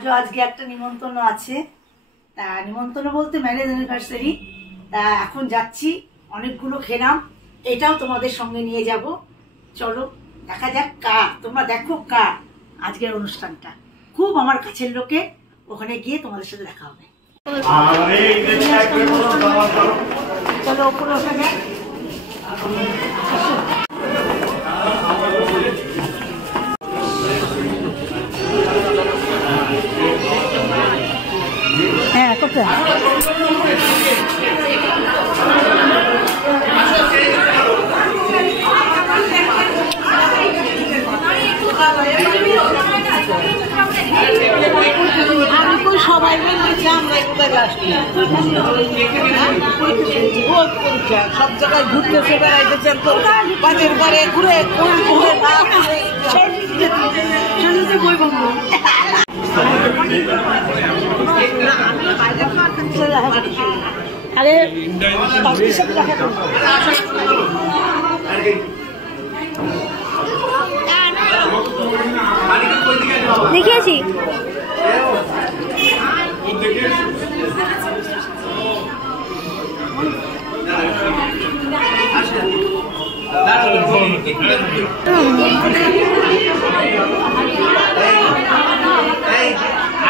আজও আজকে একটা নিমন্ত্রণ আছে, তা নিমন্ত্রণ বলতে ম্যারেজ অ্যানিভার্সারি। তা এখন যাচ্ছি, অনেকগুলো খেলাম, এটাও তোমাদের সঙ্গে নিয়ে যাব। চলো দেখা যাক কার, তোমরা দেখো কার আজকের অনুষ্ঠানটা। খুব আমার কাছের লোকে, ওখানে গিয়ে তোমাদের সাথে দেখা হবে। চলো ওপরে ওঠা যাক। হ্যাঁ কোথায় সবাই সব জায়গায় ঘুরতেছে, বেড়াইতেছেন তো বাজের ঘরে ঘুরে আরে দেখিয়েছি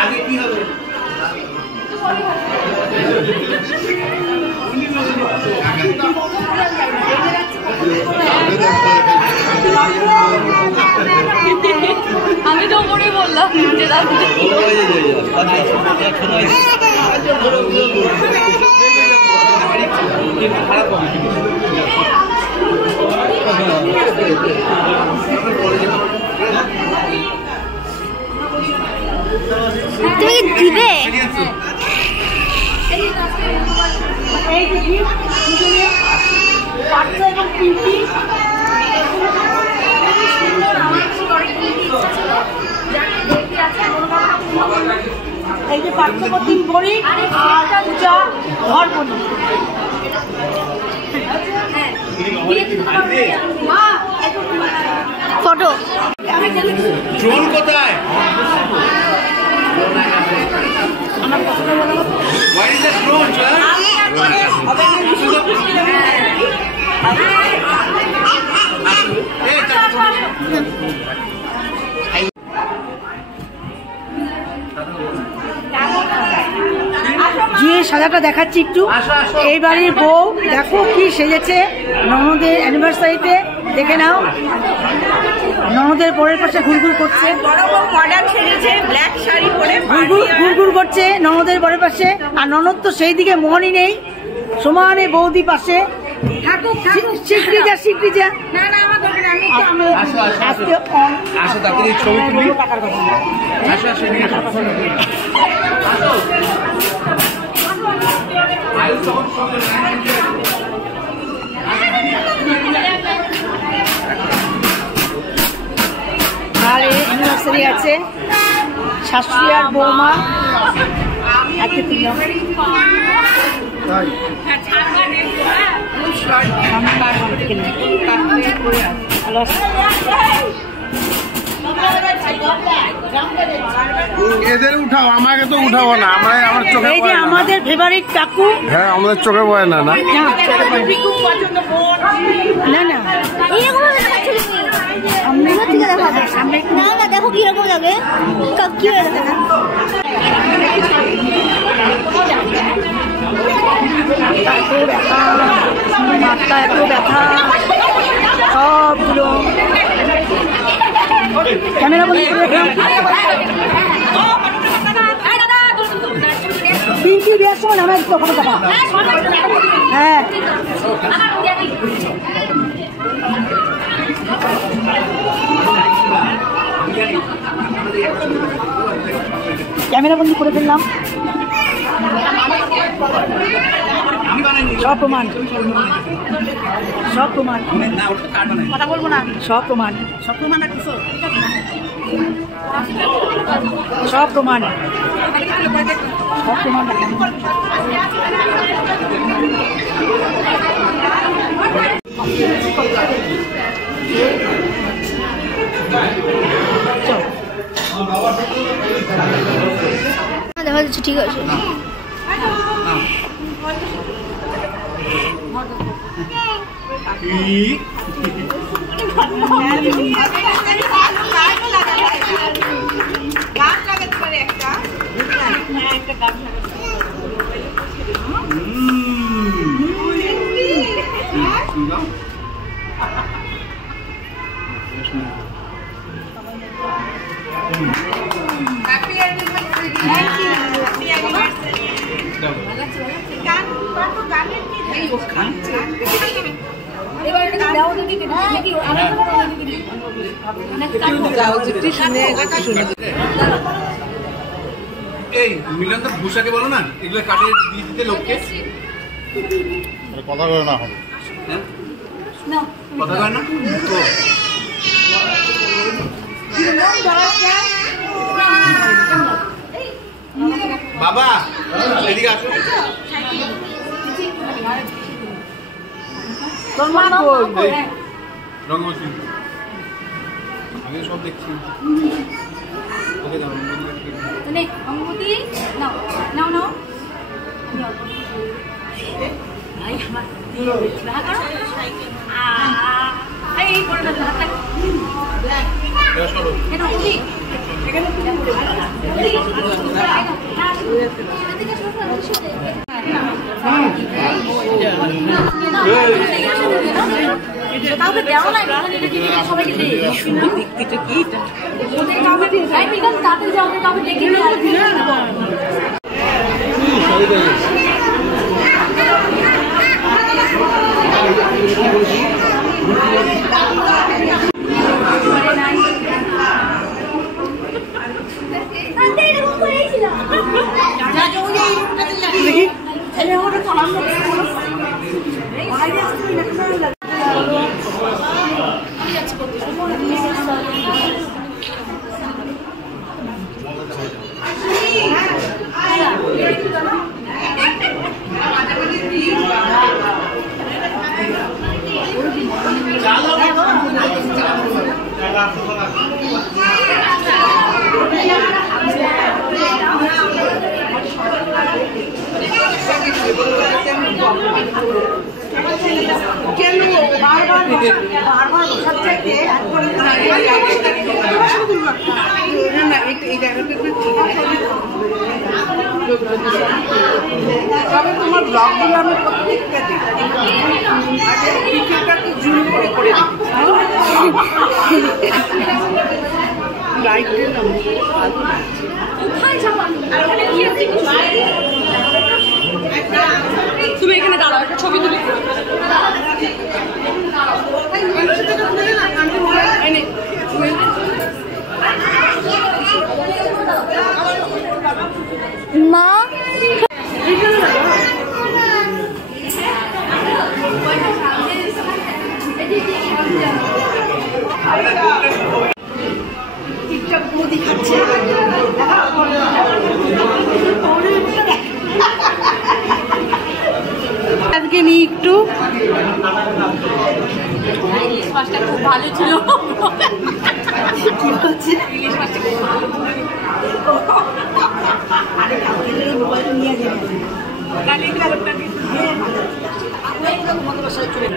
আগে কি হবে আমি তো মনে বললাম যে তুমি দিবে এই দেখি এবং পিঙ্কি এই যে পার্থপ্রতিম বড়ি আর পূজা ঘর বলি ফটো ড্রোন কোথায়? আমার কথাটা বলো। Why is that drone, sir? যে সাজাটা দেখাচ্ছি একটু, এই বাড়ির বউ দেখো কি সেজেছে ননদের অ্যানিভার্সারিতে, দেখে নাও। ননদের বরের পাশে ঘুরঘুর করছে, ঘুরঘুর করছে ননদের বরের পাশে, আর ননদ তো সেই দিকে মনই নেই, সমানে বৌদি পাশে। শিগগিরি যা, শিগগিরি যা। আর এই অ্যানিভার্সারি আছে, শাশুড়ি আর বৌমা আজকে তুললাম। এদের উঠাও, আমাকে তো উঠাবো না, আমরা আমার চোখে এই যে আমাদের ফেভারিট কাকু। হ্যাঁ আমাদের চোখে পড়ে না। না না না সামনে না না দেখো কিরকম লাগে, কি হয়ে গেছে না এত ব্যথা, মাথা এত ব্যথা, সবগুলো ক্যামেরা বন্ধ করে পিঙ্কি বিয়ার সময় নামে কখনো কথা। হ্যাঁ ক্যামেরা বন্দি করে ফেললাম, সব প্রমাণ, সব প্রমাণ, কথা বলবো না, সব প্রমাণ, সব প্রমাণ, সব প্রমাণ, সব প্রমাণ। চল আচ্ছা ঠিক আছে। এই মিলন তো ভূষাকে বলো না এগুলো কাটে দিয়ে দিতে লোককে কথা বলে না এখন কথা কয় না বাবা এদিকে আসো রঙ্গবতী আমি সব দেখছি ওকে দাও রঙ্গবতী নাও নাও নাও এই করে সরো কাউকে দেওয়া নাই সবাইকে দিই ঠিক আছে তাড়াতাড়ি যাও কাউকে ডেকে তোমার ব্লগগুলো আমি প্রত্যেকটা দেখি জুম করে করে তুমি এখানে দাঁড়াও একটা ছবি তুলি মা টিকটক মোদি খাচ্ছে আজকে নিয়ে একটু ইলিশ মাছটা খুব ভালো ছিল কি হচ্ছে আরে কাউকে মোবাইলটা নিয়ে যাবে তোমাদের বাসায় চলে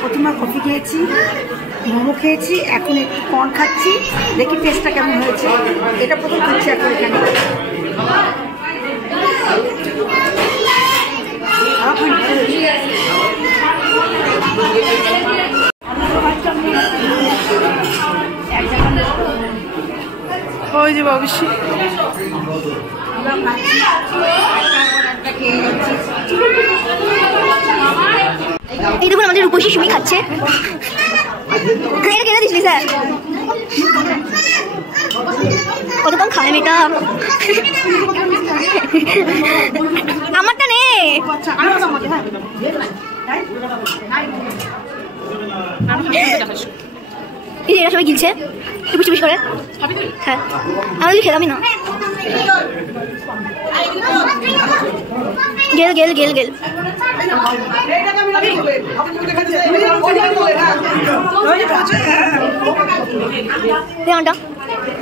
প্রথমে কফি খেয়েছি, মোমো খেয়েছি, এখন একটু কর্ন খাচ্ছি, দেখি টেস্টটা কেমন হয়েছে। এটা প্রথম খাচ্ছি এখন এখানে। ওই যে অবশ্যই এই দেখুন আমাদের রূপসী সুমি খাচ্ছে। এটা কেনা দিস দিছে কত কম খায় মেয়েটা আমারটা নে এরা সবাই গিলছে টুপিস টুপিস করে হ্যাঁ আমি খেলামই না গেল গেল গেল গেল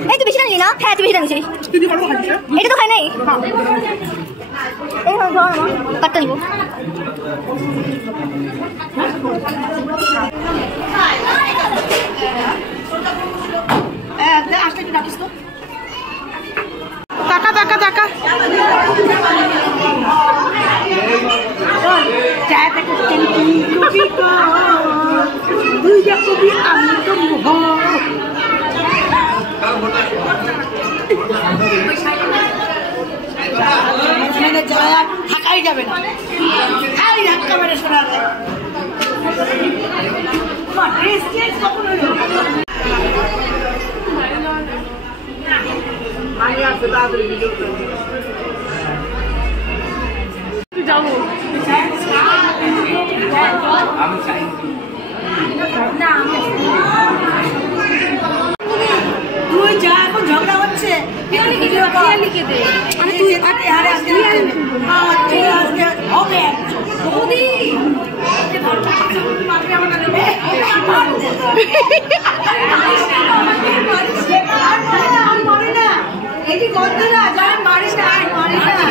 এই তুই বেশি জানিস না হ্যাঁ তুই বেশি জানিস এটা তো খাই নাই কাটটা নিব টাকা টাকা টাকা আমি তো থাকাই যাবে না খাই ধাক্কা মেরে শোনা যায় যাবো তুই যা এখন ঝগড়া হচ্ছে তুই হবে এটি গন্ধ না যারা মারিস না মারিস না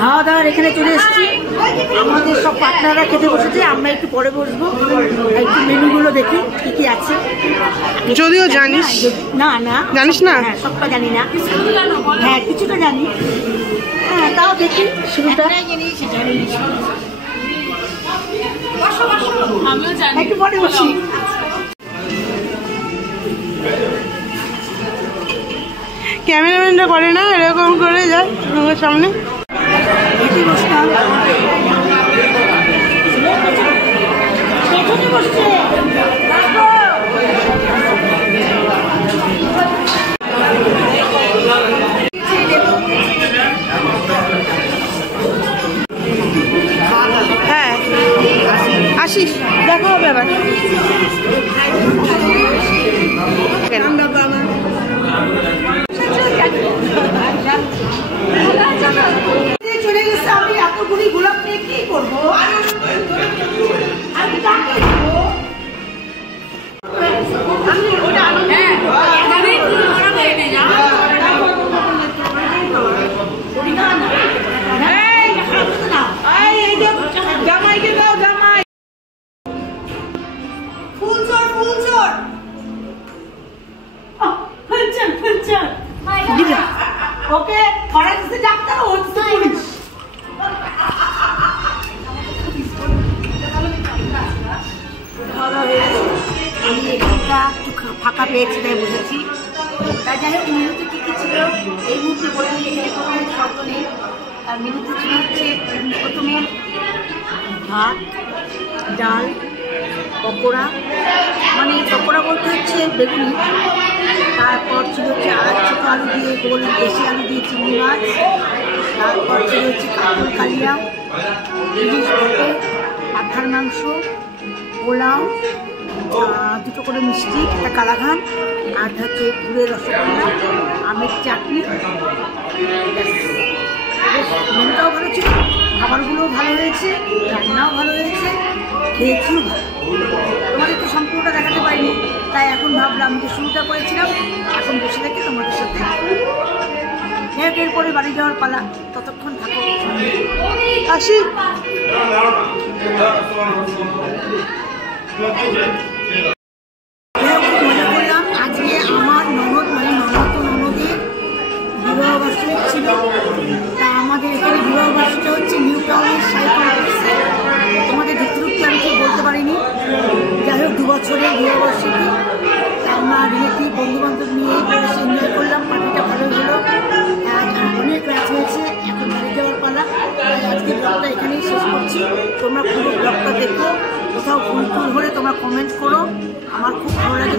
খাওয়া দাওয়ার এখানে চলে এসেছি আমাদের সব পার্টনাররা খেতে বসেছে আমরা একটু পরে বসবো একটু মেনুগুলো দেখি কি কি আছে যদিও জানিস না না জানিস না হ্যাঁ সবটা জানি না হ্যাঁ কিছুটা জানি হ্যাঁ তাও দেখি শুরুটা আমিও জানি একটু পরে বসি ক্যামেরাম্যানরা করে না এরকম করে যায় রুমের সামনে এটি বসতাম পেছনে বসছে হ্যাঁ আসিস দেখা হবে আবার চলে গেছে আমি এতগুলি গোলাপ নিয়ে কি করবো আমি কাকে দেবো ওকে ফরেন্সিক ডাক্তার হচ্ছে পুলিশ আমি এখানটা একটু ফাঁকা পেয়েছি তাই বুঝেছি তাই যাই হোক মেনুতে কী কী ছিল এই মুহূর্তে বলে এখানে কোনো শব্দ নেই আর মেনুতে ছিল হচ্ছে প্রথমে ভাত ডাল পকোড়া মানে পকোড়া বলতে হচ্ছে বেগুনি তারপর ছিল হচ্ছে ছোটো আলু দিয়ে গোল দেশি আলু দিয়ে চিংড়ি মাছ তারপর ছিল হচ্ছে কাঁকড় কালিয়া ইলিশ পটল পাঠার মাংস পোলাও দুটো করে মিষ্টি একটা কালাঘান আর হচ্ছে গুড়ের রসগোল্লা আমের চাটনি মেনুটাও ভালো ছিল খাবারগুলোও ভালো হয়েছে রান্নাও ভালো হয়েছে খেয়েছিও ভালো তোমাদের তো সম্পূর্ণটা দেখাতে পারিনি তাই এখন ভাবলাম যে শুরুটা করেছিলাম এখন বসে থেকে তোমাদের সাথে এরপরে বাড়ি যাওয়ার পালা ততক্ষণ থাকো আসি মজা করলাম আজকে আমার ননদ মানে ননদের বিবাহবার্ষিকী ছিল তা আমাদের এখানে বিবাহবার্ষিকী হচ্ছে নিউ টাউনের সাইকেল আজকে ব্লগটা এখানেই শেষ করছি। তোমরা পুরো ব্লগটা দেখো, কোথাও ভুল টুল হলে তোমরা কমেন্ট করো, আমার খুব ভালো লাগে।